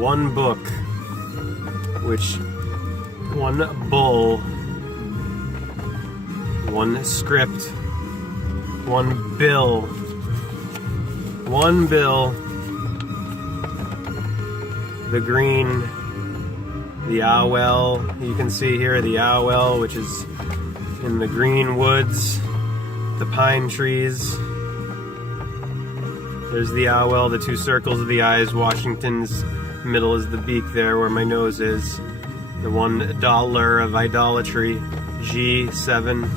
one book, which one bull, one script, one bill, the green, the owl. You can see here the owl, which is in the green woods, the pine trees. There's the owl, the two circles of the eyes. Washington's middle is the beak there where my nose is. The $1 of idolatry, G7.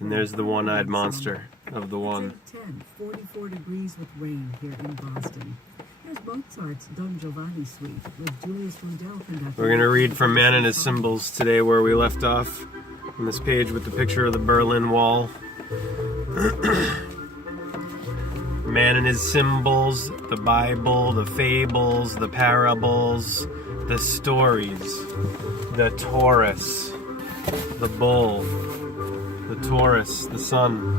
And there's the one-eyed monster of the one. 10, 44 degrees with rain here in Boston. Here's Mozart's Don Giovanni Suite with Julius Rundell conducting. We're going to read from Man and His Symbols today, where we left off on this page with the picture of the Berlin Wall. Man and His Symbols, the Bible, the fables, the parables, the stories, the Taurus, the bull, the Taurus, the sun,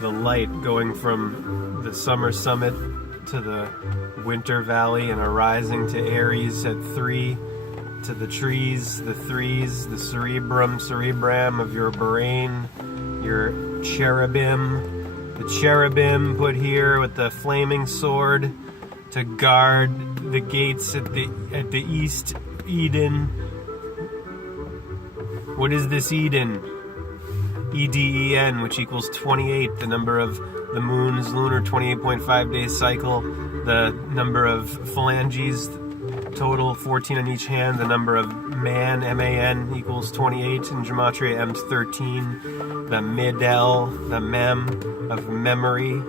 the light going from the summer summit to the winter valley and arising to Aries at 3, to the trees, the threes, the cerebrum of your brain, your cherubim, the cherubim put here with the flaming sword to guard the gates at the east Eden. What is this Eden? EDEN, which equals 28, the number of the moon's lunar 28.5 day cycle, the number of phalanges, total 14 on each hand, the number of man, MAN, equals 28, in gematria M's 13, the midel, the mem of memory,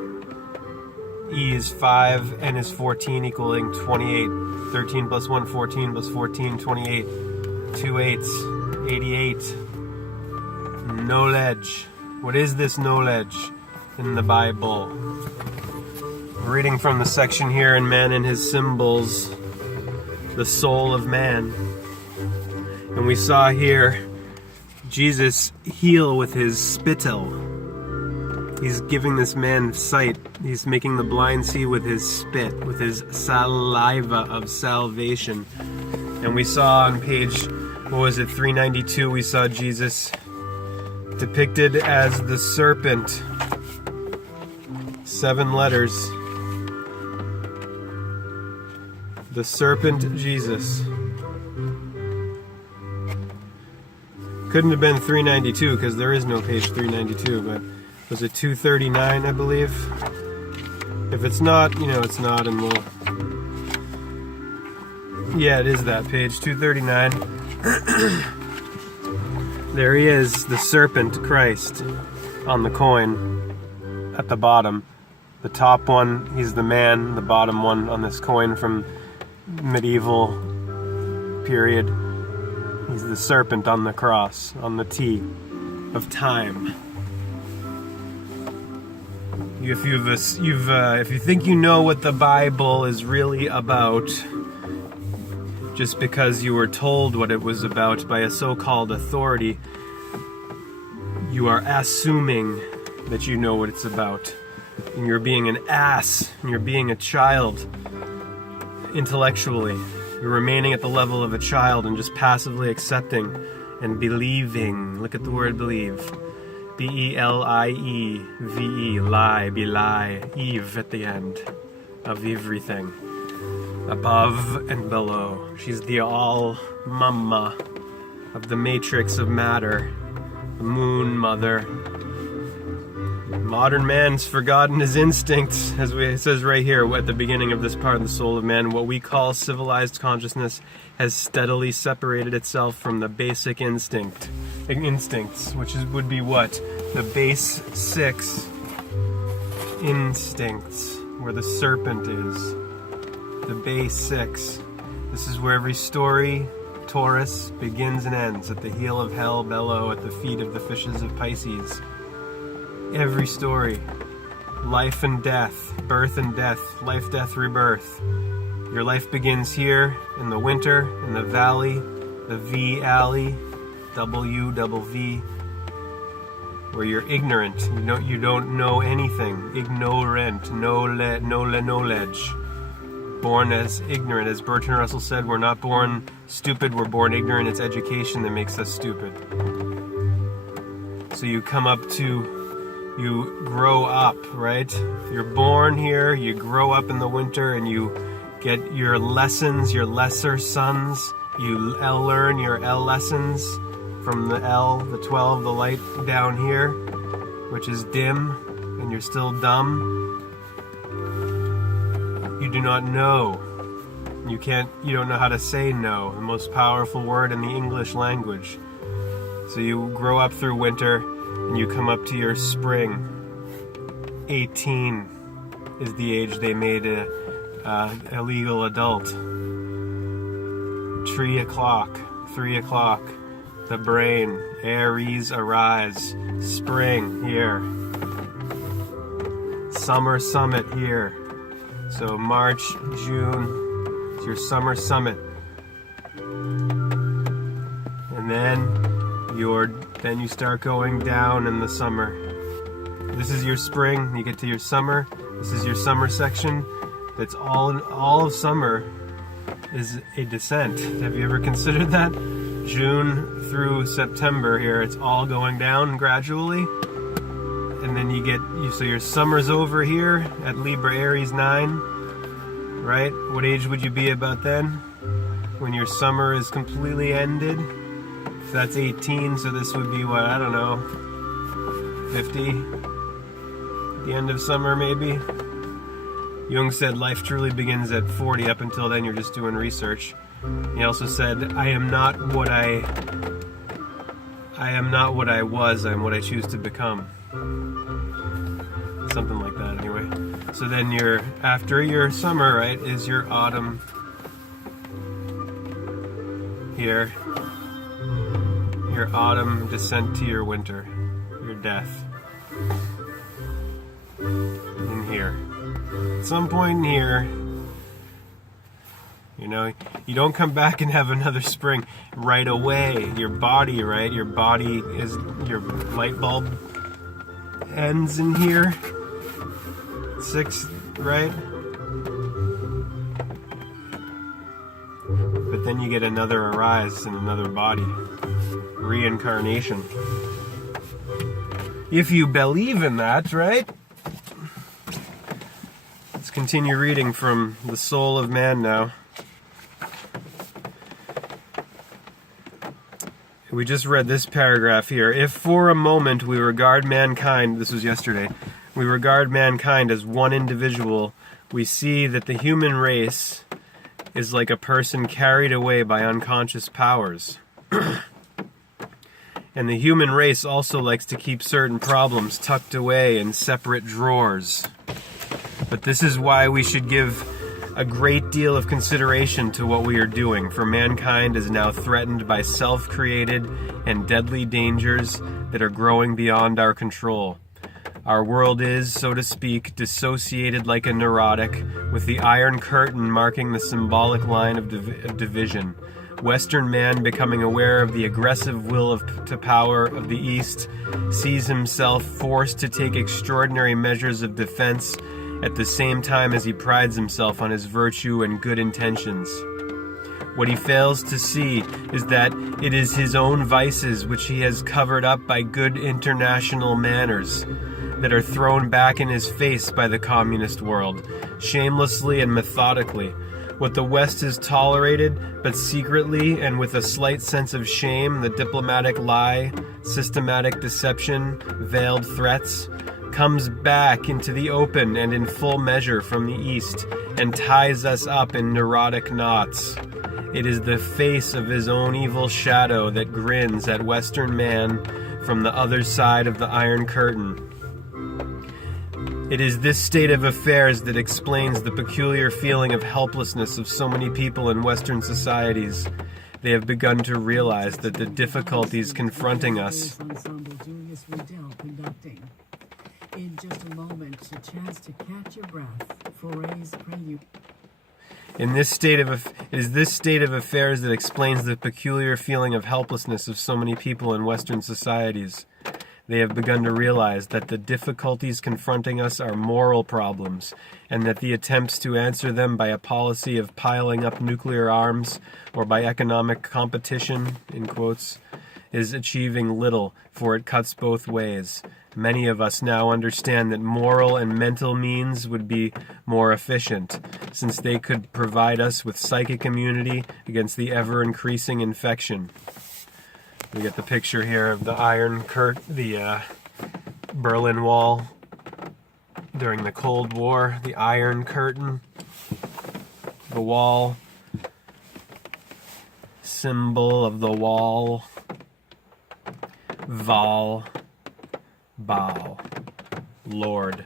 E is 5, N is 14, equaling 28, 13 plus 1, 14 plus 14, 28, 2 8s, 88. Knowledge. What is this knowledge in the Bible? Reading from the section here in Man and His Symbols, the soul of man. And we saw here Jesus heal with his spittle. He's giving this man sight. He's making the blind see with his spit, with his saliva of salvation. And we saw on page, 392, we saw Jesus depicted as the serpent. 7 letters. The serpent Jesus. Couldn't have been 392 because there is no page 392, but was it 239, I believe? If it's not, it's not, and we'll... Yeah, it is that page, 239. There he is, the serpent Christ, on the coin at the bottom. The top one, he's the man. The bottom one on this coin from medieval period, he's the serpent on the cross, on the T of time. If you think you know what the Bible is really about, just because you were told what it was about by a so-called authority, you are assuming that you know what it's about. And you're being an ass, and you're being a child intellectually. You're remaining at the level of a child and just passively accepting and believing. Look at the word believe. B-E-L-I-E-V-E, lie, belie, Eve at the end of everything. Above and below. She's the all-mama of the matrix of matter, the moon mother. Modern man's forgotten his instincts, as it says right here at the beginning of this part of the soul of man. What we call civilized consciousness has steadily separated itself from the basic instincts, which would be what? The base 6 instincts, where the serpent is. The base 6. This is where every story, Taurus, begins and ends, at the heel of hell, bellow, at the feet of the fishes of Pisces. Every story. Life and death, birth and death, life, death, rebirth. Your life begins here in the winter, in the valley, the V alley, W, double V, where you're ignorant. You don't know anything. Ignorant, knowledge. Born as ignorant. As Bertrand Russell said, we're not born stupid, we're born ignorant. It's education that makes us stupid. So you grow up, right? You're born here, you grow up in the winter, and you get your lessons, your lesser sons. You learn your L lessons from the L, the 12, the light down here, which is dim, and you're still dumb. You do not know. You don't know how to say no, the most powerful word in the English language. So you grow up through winter, and you come up to your spring. 18 is the age they made a legal adult. 3 o'clock, the brain, Aries arise, spring here, summer summit here. So March, June, it's your summer summit. And then you start going down in the summer. This is your spring, you get to your summer. This is your summer section. That's all of summer is a descent. Have you ever considered that? June through September here, it's all going down gradually. And then so your summer's over here at Libra Aries 9, right? What age would you be about then? When your summer is completely ended? If that's 18, so this would be what, I don't know, 50? The end of summer maybe? Jung said life truly begins at 40. Up until then, you're just doing research. He also said, I am not what I was, I'm what I choose to become. Something like that, anyway. So then after your summer, right, is your autumn here. Your autumn descent to your winter. Your death. In here. At some point in here, you don't come back and have another spring right away. Your body, right? Your body is, your light bulb ends in here. 6, right? But then you get another arise in another body. Reincarnation. If you believe in that, right? Let's continue reading from The Soul of Man now. We just read this paragraph here. If for a moment we regard mankind, this was yesterday, we regard mankind as one individual, we see that the human race is like a person carried away by unconscious powers. And the human race also likes to keep certain problems tucked away in separate drawers. But this is why we should give a great deal of consideration to what we are doing, for mankind is now threatened by self-created and deadly dangers that are growing beyond our control. Our world is, so to speak, dissociated like a neurotic, with the Iron Curtain marking the symbolic line of division. Western man, becoming aware of the aggressive will to power of the East, sees himself forced to take extraordinary measures of defense at the same time as he prides himself on his virtue and good intentions. What he fails to see is that it is his own vices which he has covered up by good international manners that are thrown back in his face by the communist world, shamelessly and methodically. What the West has tolerated, but secretly and with a slight sense of shame, the diplomatic lie, systematic deception, veiled threats, comes back into the open and in full measure from the East and ties us up in neurotic knots. It is the face of his own evil shadow that grins at Western man from the other side of the Iron Curtain. It is this state of affairs that explains the peculiar feeling of helplessness of so many people in Western societies. They have begun to realize that the difficulties confronting us. In just a moment, a chance to catch your breath. Forays prelude. It is this state of affairs that explains the peculiar feeling of helplessness of so many people in Western societies. They have begun to realize that the difficulties confronting us are moral problems, and that the attempts to answer them by a policy of piling up nuclear arms or by economic competition, in quotes, is achieving little, for it cuts both ways. Many of us now understand that moral and mental means would be more efficient, since they could provide us with psychic immunity against the ever-increasing infection. We get the picture here of the the Berlin Wall during the Cold War, the Iron Curtain, the wall, symbol of the wall, Val, Baal, Lord.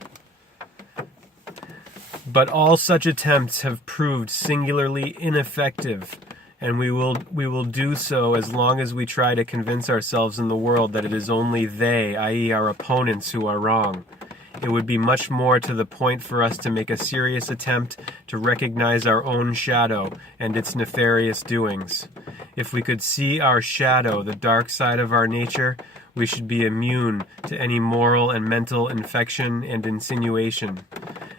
But all such attempts have proved singularly ineffective, and we will do so as long as we try to convince ourselves in the world that it is only they, i.e. our opponents, who are wrong. It would be much more to the point for us to make a serious attempt to recognize our own shadow and its nefarious doings. If we could see our shadow, the dark side of our nature, we should be immune to any moral and mental infection and insinuation.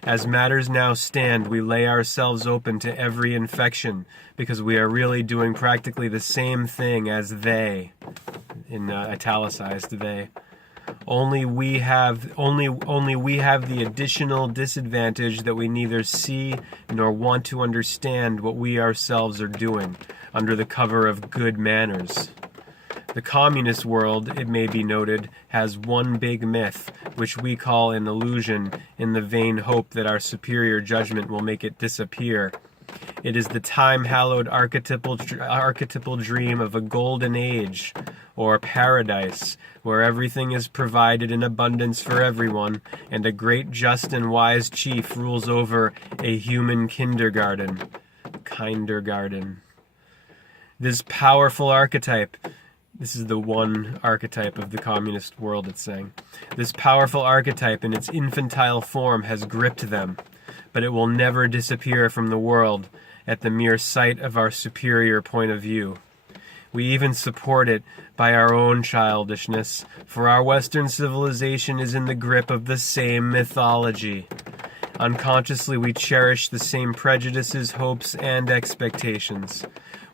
As matters now stand, we lay ourselves open to every infection, because we are really doing practically the same thing as they, in italicized they. Only we have the additional disadvantage that we neither see nor want to understand what we ourselves are doing under the cover of good manners. The communist world, it may be noted, has one big myth, which we call an illusion, in the vain hope that our superior judgment will make it disappear. It is the time-hallowed archetypal dream of a golden age, or paradise, where everything is provided in abundance for everyone, and a great just and wise chief rules over a human kindergarten. This powerful archetype, this is the one archetype of the communist world, it's saying. This powerful archetype in its infantile form has gripped them, but it will never disappear from the world at the mere sight of our superior point of view. We even support it by our own childishness, for our Western civilization is in the grip of the same mythology. Unconsciously, we cherish the same prejudices, hopes, and expectations.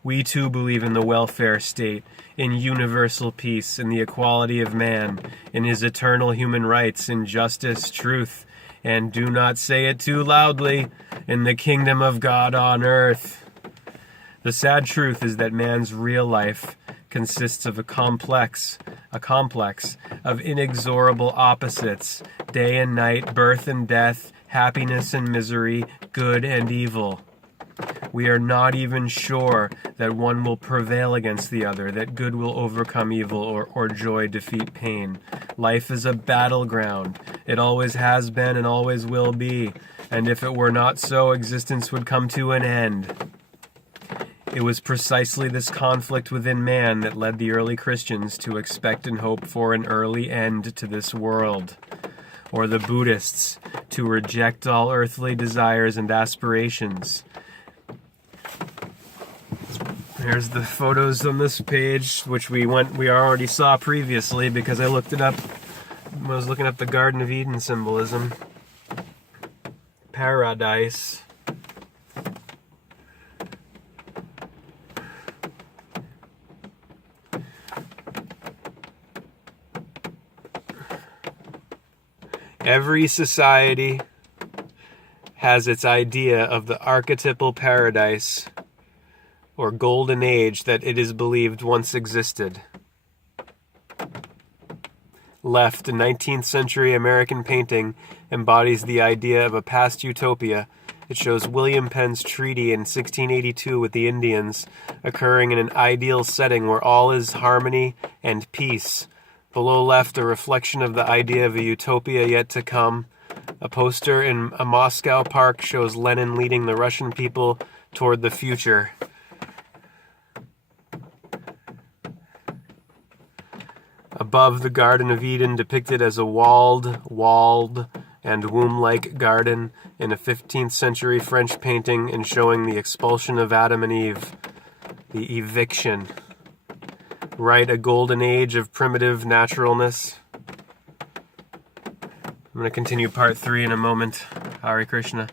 We too believe in the welfare state, in universal peace, in the equality of man, in his eternal human rights, in justice, truth, and do not say it too loudly, in the kingdom of God on earth. The sad truth is that man's real life consists of a complex of inexorable opposites, day and night, birth and death, happiness and misery, good and evil. We are not even sure that one will prevail against the other, that good will overcome evil, or joy defeat pain. Life is a battleground. It always has been and always will be, and if it were not so, existence would come to an end. It was precisely this conflict within man that led the early Christians to expect and hope for an early end to this world, or the Buddhists to reject all earthly desires and aspirations. Here's the photos on this page, which we already saw previously because I looked it up when I was looking up the Garden of Eden symbolism. Paradise. Every society has its idea of the archetypal paradise or golden age that it is believed once existed. Left, a 19th century American painting, embodies the idea of a past utopia. It shows William Penn's treaty in 1682 with the Indians occurring in an ideal setting where all is harmony and peace. Below left, a reflection of the idea of a utopia yet to come. A poster in a Moscow park shows Lenin leading the Russian people toward the future. Above, the Garden of Eden depicted as a walled, and womb-like garden in a 15th century French painting and showing the expulsion of Adam and Eve, the eviction. Right, a golden age of primitive naturalness. I'm going to continue part 3 in a moment. Hare Krishna.